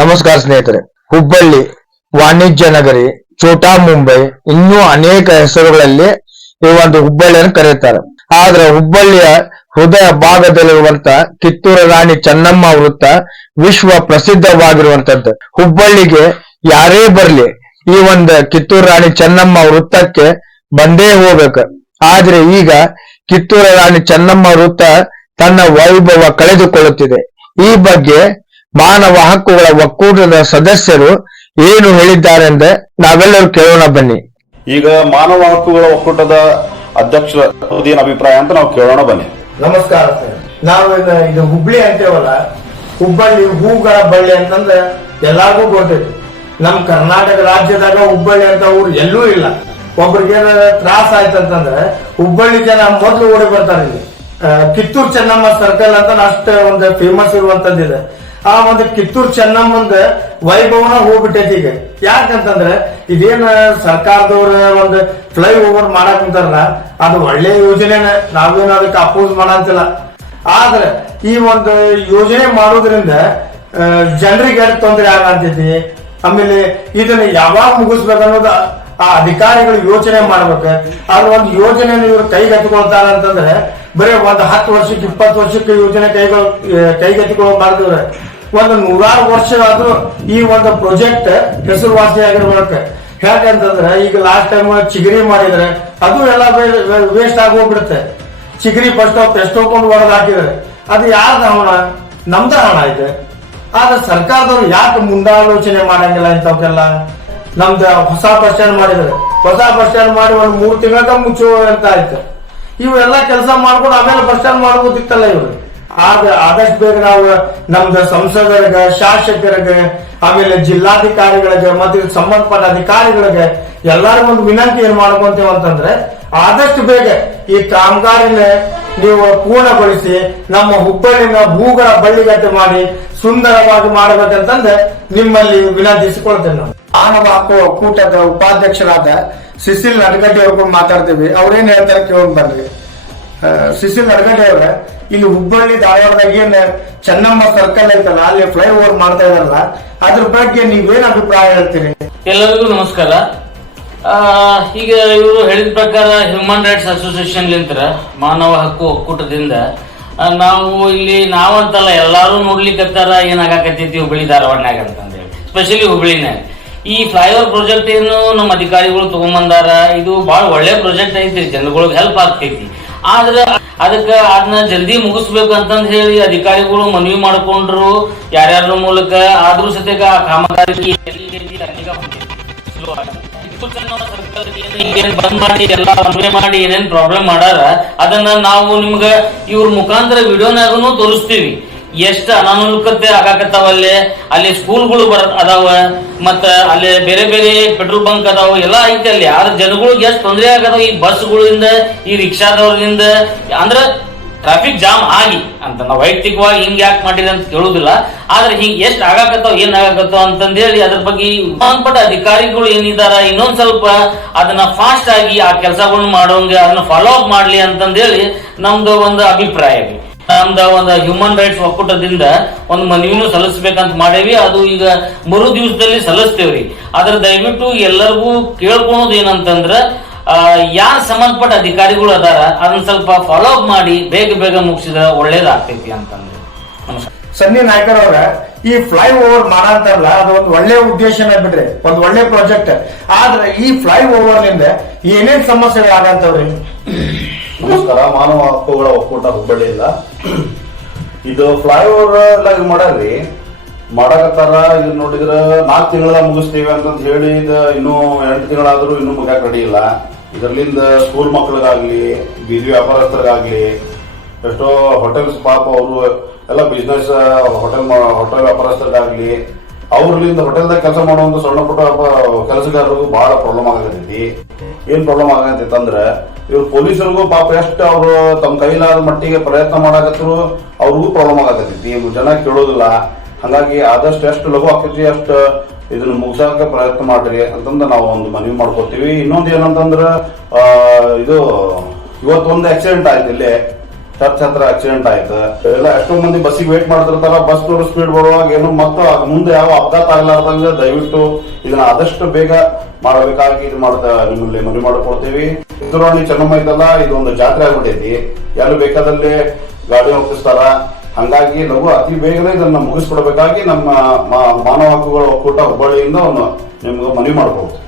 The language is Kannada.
ನಮಸ್ಕಾರ ಸ್ನೇಹಿತರೆ. ಹುಬ್ಬಳ್ಳಿ, ವಾಣಿಜ್ಯ ನಗರಿ, ಛೋಟಾ ಮುಂಬೈ, ಇನ್ನೂ ಅನೇಕ ಹೆಸರುಗಳಲ್ಲಿ ಈ ಒಂದು ಹುಬ್ಬಳ್ಳಿಯನ್ನು ಕರೆಯುತ್ತಾರೆ. ಆದ್ರೆ ಹುಬ್ಬಳ್ಳಿಯ ಹೃದಯ ಭಾಗದಲ್ಲಿರುವಂತ ಕಿತ್ತೂರು ರಾಣಿ ಚೆನ್ನಮ್ಮ ವೃತ್ತ ವಿಶ್ವ ಪ್ರಸಿದ್ಧವಾಗಿರುವಂತದ್ದು. ಹುಬ್ಬಳ್ಳಿಗೆ ಯಾರೇ ಬರ್ಲಿ ಈ ಒಂದು ಕಿತ್ತೂರು ರಾಣಿ ಚೆನ್ನಮ್ಮ ವೃತ್ತಕ್ಕೆ ಬಂದೇ ಹೋಗ್ಬೇಕು. ಆದ್ರೆ ಈಗ ಕಿತ್ತೂರು ರಾಣಿ ಚೆನ್ನಮ್ಮ ವೃತ್ತ ತನ್ನ ವೈಭವ ಕಳೆದುಕೊಳ್ಳುತ್ತಿದೆ. ಈ ಬಗ್ಗೆ ಮಾನವ ಹಕ್ಕುಗಳ ಒಕ್ಕೂಟದ ಸದಸ್ಯರು ಏನು ಹೇಳಿದ್ದಾರೆಂದ್ರೆ ನಾವೆಲ್ಲರೂ ಕೇಳೋಣ ಬನ್ನಿ. ಈಗ ಮಾನವ ಹಕ್ಕುಗಳ ಒಕ್ಕೂಟದ ಅಧ್ಯಕ್ಷರ ಏನ್ ಅಭಿಪ್ರಾಯ ಅಂತ ನಾವು ಕೇಳೋಣ ಬನ್ನಿ. ನಮಸ್ಕಾರ ಸರ್. ನಾವು ಇದು ಹುಬ್ಳಿ ಅಂತೇವಲ್ಲ, ಹುಬ್ಬಳ್ಳಿ ಹೂಗಳ ಬಳ್ಳಿ ಅಂತಂದ್ರೆ ಎಲ್ಲಾರ್ಗೂ ಗೊತ್ತೈತಿ. ನಮ್ ಕರ್ನಾಟಕ ರಾಜ್ಯದಾಗ ಹುಬ್ಬಳ್ಳಿ ಅಂತ ಊರು ಎಲ್ಲೂ ಇಲ್ಲ. ಒಬ್ರಿಗೆ ತ್ರಾಸ ಆಯ್ತಂತಂದ್ರೆ ಹುಬ್ಬಳ್ಳಿ ಜನ ಮೊದಲು ಓಡಿ ಬರ್ತಾರೆ. ಇಲ್ಲಿ ಕಿತ್ತೂರು ಚೆನ್ನಮ್ಮ ಸರ್ಕಲ್ ಅಂತ ಅಷ್ಟ ಒಂದು ಫೇಮಸ್ ಇರುವಂತದ್ದಿದೆ. ಆ ಒಂದು ಕಿತ್ತೂರು ಚೆನ್ನಮ್ಮಂದ ವೈಭವನ ಹೋಗ್ಬಿಟ್ಟೈತಿ ಈಗ. ಯಾಕಂತಂದ್ರೆ ಇದೇನ ಸರ್ಕಾರದವ್ರ ಒಂದು ಫ್ಲೈ ಓವರ್ ಮಾಡಕ್ ಕುಂತಾರಲ್ಲ, ಅದು ಒಳ್ಳೆ ಯೋಜನೆನ, ನಾವೇನು ಅದಕ್ಕೆ ಅಪೋಸ್ ಮಾಡಂತಿಲ್ಲ. ಆದ್ರೆ ಈ ಒಂದು ಯೋಜನೆ ಮಾಡೋದ್ರಿಂದ ಜನರಿಗೆ ತೊಂದರೆ ಆಗಂತೈತಿ. ಆಮೇಲೆ ಇದನ್ನ ಯಾವಾಗ ಮುಗಿಸ್ಬೇಕನ್ನೋದು ಆ ಅಧಿಕಾರಿಗಳು ಯೋಚನೆ ಮಾಡ್ಬೇಕು. ಆದ್ರೆ ಒಂದು ಯೋಜನೆ ಇವ್ರು ಕೈಗೆತ್ತಿಕೊಳ್ತಾರ ಅಂತಂದ್ರೆ ಬರೀ ಒಂದು 10 ವರ್ಷಕ್ಕೆ 20 ವರ್ಷಕ್ಕೆ ಯೋಜನೆ ಕೈಗೆತ್ತಿಕೊಳ್ಳಬಾರ್ದಿವ್ರೆ. ಒಂದು 100 ವರ್ಷ ಆದ್ರೂ ಈ ಒಂದು ಪ್ರಾಜೆಕ್ಟ್ ಹೆಸರುವಾಸಿಯಾಗಿರ್ಬೇಕು. ಯಾಕಂತಂದ್ರೆ ಈಗ ಲಾಸ್ಟ್ ಟೈಮ್ ಚಿಗರಿ ಮಾಡಿದ್ರೆ ಅದು ಎಲ್ಲ ವೇಸ್ಟ್ ಆಗಿ ಹೋಗ್ಬಿಡುತ್ತೆ. ಚಿಗರಿ ಫಸ್ಟ್ ಎಷ್ಟೊಂದು ಹೊಡೆದು ಹಾಕಿದ್ರೆ ಅದು ಯಾರ್ದ ಹಣ? ನಮ್ದ ಹಣ ಇದೆ. ಆದ್ರೆ ಸರ್ಕಾರದವ್ರು ಯಾಕೆ ಮುಂದಾಲೋಚನೆ ಮಾಡಂಗಿಲ್ಲ ಇಂಥವಕ್ಕೆಲ್ಲ? ನಮ್ದು ಹೊಸ ಬಸ್ ಸ್ಟ್ಯಾಂಡ್ ಮಾಡಿದ್ರೆ, ಹೊಸ ಬಸ್ ಸ್ಟ್ಯಾಂಡ್ ಮಾಡಿ ಒಂದು 3 ತಿಂಗಳ ಮುಚ್ಚು ಅಂತ ಆಯ್ತು. ಇವೆಲ್ಲ ಕೆಲಸ ಮಾಡ್ಕೊಂಡು ಆಮೇಲೆ ಬಸ್ ಸ್ಟ್ಯಾಂಡ್ ಮಾಡ್ಬೋದಿತ್ತಲ್ಲ ಇವ್ರು. ಆದಷ್ಟು ಬೇಗ ನಾವು ನಮ್ದು ಸಂಸದರಿಗೆ, ಶಾಸಕರಿಗೆ, ಆಮೇಲೆ ಜಿಲ್ಲಾಧಿಕಾರಿಗಳಿಗೆ ಮತ್ತೆ ಸಂಬಂಧಪಟ್ಟ ಅಧಿಕಾರಿಗಳಿಗೆ ಎಲ್ಲರಿಗೂ ಒಂದು ವಿನಂತಿ ಏನ್ ಮಾಡ್ಕೊಂತೇವ ಅಂತಂದ್ರೆ, ಆದಷ್ಟು ಬೇಗ ಈ ಕಾಮಗಾರಿನ ನೀವು ಪೂರ್ಣಗೊಳಿಸಿ ನಮ್ಮ ಹುಬ್ಬಳ್ಳಿನ ಹೂಗಳ ಬಳ್ಳಿಗಟ್ಟೆ ಮಾಡಿ ಸುಂದರವಾಗಿ ಮಾಡಬೇಕಂತಂದ್ರೆ ನಿಮ್ಮಲ್ಲಿ ವಿನಂತಿಸಿಕೊಳ್ತೇವೆ. ನಾವು ಮಾನವ ಹಕ್ಕು ಒಕ್ಕೂಟದ ಉಪಾಧ್ಯಕ್ಷರಾದ ಸಿಸಿಲ್ ನಡಗಡ್ಡಿ ಅವ್ರು ಮಾತಾಡ್ತೀವಿ. ಅವ್ರೇನ್ ಹೇಳ್ತಾರೆ ಕೇಳೋಣ ಬರ್ರಿ. ಸಿಸಿಲ್ ನಡಗಡ್ಡಿ ಅವ್ರ, ಇಲ್ಲಿ ಹುಬ್ಬಳ್ಳಿ ಧಾರವಾಡದಾಗ ಏನ್ ಚೆನ್ನಮ್ಮ ಸರ್ಕಲ್ ಐತಲ್ಲ, ಅಲ್ಲಿ ಫ್ಲೈ ಓವರ್ ಮಾಡ್ತಾ ಇದಾರಲ್ಲ, ಅದ್ರ ಬಗ್ಗೆ ನೀವೇನ್ ಅಭಿಪ್ರಾಯ ಹೇಳ್ತೀರಿ? ಎಲ್ಲರಿಗೂ ನಮಸ್ಕಾರ. ಈಗ ಇವರು ಹೇಳಿದ ಪ್ರಕಾರ ಹ್ಯೂಮನ್ ರೈಟ್ಸ್ ಅಸೋಸಿಯೇಷನ್ ಮಾನವ ಹಕ್ಕು ಒಕ್ಕೂಟದಿಂದ ನಾವು ಇಲ್ಲಿ ನಾವಂತಲ್ಲ ಎಲ್ಲಾರು ನೋಡ್ಲಿಕ್ಕತ್ತಾರ ಏನಾಗಕತ್ತೈತಿ ಹುಬ್ಬಳ್ಳಿ ಧಾರವಾಡನಾಗ ಅಂತಂದೇಳಿ, ಸ್ಪೆಷಲಿ ಹುಬ್ಬಳ್ಳಿನಾಗ ಈ ಫ್ಲೈಓವರ್ ಪ್ರಾಜೆಕ್ಟ್ ಏನು ನಮ್ಮ ಅಧಿಕಾರಿಗಳು ತಗೊಂಬಂದಾರ. ಇದು ಬಹಳ ಒಳ್ಳೆ ಪ್ರಾಜೆಕ್ಟ್ ಐತಿ, ಜನಗಳಿಗೆ ಹೆಲ್ಪ್ ಆಗ್ತೈತಿ. ಆದ್ರೆ ಅದಕ್ಕೆ ಅದನ್ನ ಜಲ್ದಿ ಮುಗಿಸ್ಬೇಕು ಅಂತಂದ್ ಹೇಳಿ ಅಧಿಕಾರಿಗಳು ಮನವಿ ಮಾಡ್ಕೊಂಡ್ರು ಯಾರ್ಯಾರ ಮೂಲಕ. ಆದ್ರೂ ಸತ್ಯಗ ಕಾಮಗಾರಿ ಬಂದ್ ಮಾಡಿ ಎಲ್ಲ ಮನವಿ ಮಾಡಿ ಏನೇನ್ ಪ್ರಾಬ್ಲಮ್ ಮಾಡಾರ ಅದನ್ನ ನಾವು ನಿಮ್ಗ ಇವ್ರ ಮುಖಾಂತರ ವಿಡಿಯೋನಾಗೂ ತೋರಿಸ್ತೀವಿ. ಎಷ್ಟ ಅನಾನುಕೂಲತೆ ಆಗಾಕತ್ತಾವಲ್ಲೇ, ಅಲ್ಲಿ ಸ್ಕೂಲ್ಗಳು ಅದಾವ, ಮತ್ತ ಅಲ್ಲಿ ಬೇರೆ ಬೇರೆ ಪೆಟ್ರೋಲ್ ಬಂಕ್ ಅದಾವ, ಎಲ್ಲ ಐತಿ ಅಲ್ಲಿ. ಆದ್ರೆ ಜನಗಳಿಗೆ ಎಷ್ಟು ತೊಂದರೆ ಆಗದಾವ ಈ ಬಸ್ಗಳಿಂದ, ಈ ರಿಕ್ಷಾದವ್ರಿಂದ. ಅಂದ್ರ ಟ್ರಾಫಿಕ್ ಜಾಮ್ ಆಗಿ ಅಂತ ನಾವು ವೈಯಕ್ತಿಕವಾಗಿ ಹಿಂಗ್ ಯಾಕೆ ಮಾಡಿದೆ ಅಂತ ಕೇಳುದಿಲ್ಲ. ಆದ್ರೆ ಹಿಂಗ್ ಎಷ್ಟ್ ಆಗಾಕತ್ತಾವ ಏನ್ ಆಗಾಕತ್ತಾವ ಅಂತಂದೇಳಿ ಅದ್ರ ಬಗ್ಗೆ ಸಂಬಂಧಪಟ್ಟ ಅಧಿಕಾರಿಗಳು ಏನಿದಾರ ಇನ್ನೊಂದ್ ಸ್ವಲ್ಪ ಅದನ್ನ ಫಾಸ್ಟ್ ಆಗಿ ಆ ಕೆಲಸಗಳನ್ನ ಮಾಡೋಂಗೆ ಅದನ್ನ ಫಾಲೋ ಅಪ್ ಮಾಡ್ಲಿ ಅಂತಂದೇಳಿ ನಮ್ದು ಒಂದು ಅಭಿಪ್ರಾಯ. ನಮ್ದ ಒಂದು ಹ್ಯೂಮನ್ ರೈಟ್ಸ್ ಒಕ್ಕೂಟದಿಂದ ಒಂದು ಮನವಿನೂ ಸಲ್ಲಿಸ್ಬೇಕಂತ ಮಾಡೇವಿ. ಅದು ಈಗ 3 ದಿವಸದಲ್ಲಿ ಸಲ್ಲಿಸ್ತೇವ್ರಿ. ಆದ್ರೆ ದಯವಿಟ್ಟು ಎಲ್ಲರಿಗೂ ಕೇಳ್ಕೊಳೋದು ಏನಂತಂದ್ರ, ಯಾರು ಸಂಬಂಧಪಟ್ಟ ಅಧಿಕಾರಿಗಳು ಅದಾರ ಅದನ್ನ ಸ್ವಲ್ಪ ಫಾಲೋ ಅಪ್ ಮಾಡಿ ಬೇಗ ಮುಗಿಸಿದ್ರೆ ಒಳ್ಳೇದಾಗ್ತೈತಿ ಅಂತಂದ್ರೆ. ನಮಸ್ಕಾರ. ಸನ್ನಿ ನಾಯ್ಕರ್ ಅವರ, ಈ ಫ್ಲೈ ಓವರ್ ಮಾಡಂತಾರಲ್ಲ, ಅದು ಒಂದು ಒಳ್ಳೆ ಉದ್ದೇಶನ ಬಿಡ್ರಿ, ಒಂದು ಒಳ್ಳೆ ಪ್ರಾಜೆಕ್ಟ್. ಆದ್ರೆ ಈ ಫ್ಲೈ ಓವರ್ ನಿಂದ ಏನೇನ್ ಸಮಸ್ಯೆಗಳು ಆಗಂತವ್ರಿ? ನಮಸ್ಕಾರ. ಮಾನವ ಹಕ್ಕುಗಳ ಒಕ್ಕೂಟ ಹುಬ್ಬಳ್ಳಿಯಿಂದ ಇದು ಫ್ಲೈ ಓವರ್ ಎಲ್ಲ ಇದು ಮಾಡಲ್ರಿ, ಮಾಡಕತ್ತಾರ. ಇದು ನೋಡಿದ್ರ 4 ತಿಂಗಳ ಮುಗಿಸ್ತೀವಿ ಅಂತ ಹೇಳಿ ಇದು ಇನ್ನೂ 8 ತಿಂಗಳಾದ್ರೂ ಇನ್ನೂ ಮುಗ್ಯಾಕ ರೆಡಿ ಇಲ್ಲ. ಇದರ್ಲಿಂದ ಸ್ಕೂಲ್ ಮಕ್ಕಳಿಗಾಗ್ಲಿ, ಬೀದಿ ವ್ಯಾಪಾರಸ್ಥರಿಗಾಗ್ಲಿ, ಎಷ್ಟೋ ಹೋಟೆಲ್ಸ್ ಪಾಪ ಅವರು ಎಲ್ಲ ಬಿಸ್ನೆಸ್ ಹೋಟೆಲ್ ವ್ಯಾಪಾರಸ್ಥರಿಗಾಗ್ಲಿ, ಅವ್ರಲಿಂದ ಹೋಟೆಲ್ದಾಗ ಕೆಲಸ ಮಾಡುವಂತ ಸಣ್ಣ ಪುಟ್ಟ ಕೆಲಸಗಾರರಿಗೂ ಬಹಳ ಪ್ರಾಬ್ಲಮ್ ಆಗತೈತಿ. ಏನ್ ಪ್ರಾಬ್ಲಮ್ ಆಗತೈತಿ ಅಂದ್ರೆ, ಇವ್ರು ಪೊಲೀಸರಿಗೂ ಪಾಪ ಎಷ್ಟು ಅವ್ರು ತಮ್ಮ ಕೈಲಾದ ಮಟ್ಟಿಗೆ ಪ್ರಯತ್ನ ಮಾಡಾಕತ್ರು, ಅವ್ರಿಗೂ ಪ್ರಾಬ್ಲಮ್ ಆಗತೈತಿ. ಜನ ಕೇಳೋದಿಲ್ಲ. ಹಂಗಾಗಿ ಆದಷ್ಟು ಎಷ್ಟು ಲಘು ಆಕೈತಿ ಅಷ್ಟು ಇದನ್ನ ಮುಗಿಸಾಕ ಪ್ರಯತ್ನ ಮಾಡ್ರಿ ಅಂತಂದ ನಾವು ಒಂದು ಮನವಿ ಮಾಡ್ಕೊತೀವಿ. ಇನ್ನೊಂದು ಏನಂತಂದ್ರ, ಇದು ಇವತ್ತೊಂದು ಆಕ್ಸಿಡೆಂಟ್ ಆಯ್ತು ಇಲ್ಲೇ ಚರ್ಚ್ ಹತ್ರ ಆಕ್ಸಿಡೆಂಟ್ ಆಯ್ತು. ಎಲ್ಲ ಎಷ್ಟೋ ಮಂದಿ ಬಸ್ಸಿಗೆ ವೇಟ್ ಮಾಡ್ತಿರ್ತಾರ, ಬಸ್ ನೋಡು ಸ್ಪೀಡ್ ಬರುವಾಗ ಏನು ಮತ್ತು ಮುಂದೆ ಯಾವ ಅಪಘಾತ ಆಗಲಾರ್ದಂಗ ದಯವಿಟ್ಟು ಇದನ್ನ ಆದಷ್ಟು ಬೇಗ ಮಾಡಬೇಕಾಗಿ ಇದು ನಿಮ್ಮಲ್ಲಿ ಮನವಿ ಮಾಡಿಕೊಡ್ತೀವಿ. ಕಿತ್ತೂರಾಣಿ ಚೆನ್ನಮ್ಮ ಐತಲ್ಲ, ಇದೊಂದು ಜಾತ್ರೆ ಆಗ್ಬಿಟ್ಟೈತಿ. ಎಲ್ಲಿ ಬೇಕಾದಲ್ಲಿ ಗಾಡಿ ಹೋಗ್ತಿಸ್ತಾರ. ಹಂಗಾಗಿ ಲಘು ಅತಿ ಬೇಗನೆ ಇದನ್ನ ಮುಗಿಸ್ಕೊಡ್ಬೇಕಾಗಿ ನಮ್ಮ ಮಾನವ ಹಕ್ಕುಗಳ ಒಕ್ಕೂಟ ಹುಬ್ಬಳ್ಳಿಯಿಂದ ನಿಮ್ಗೆ ಮನವಿ ಮಾಡ್ಕೊಡ್ತೀವಿ.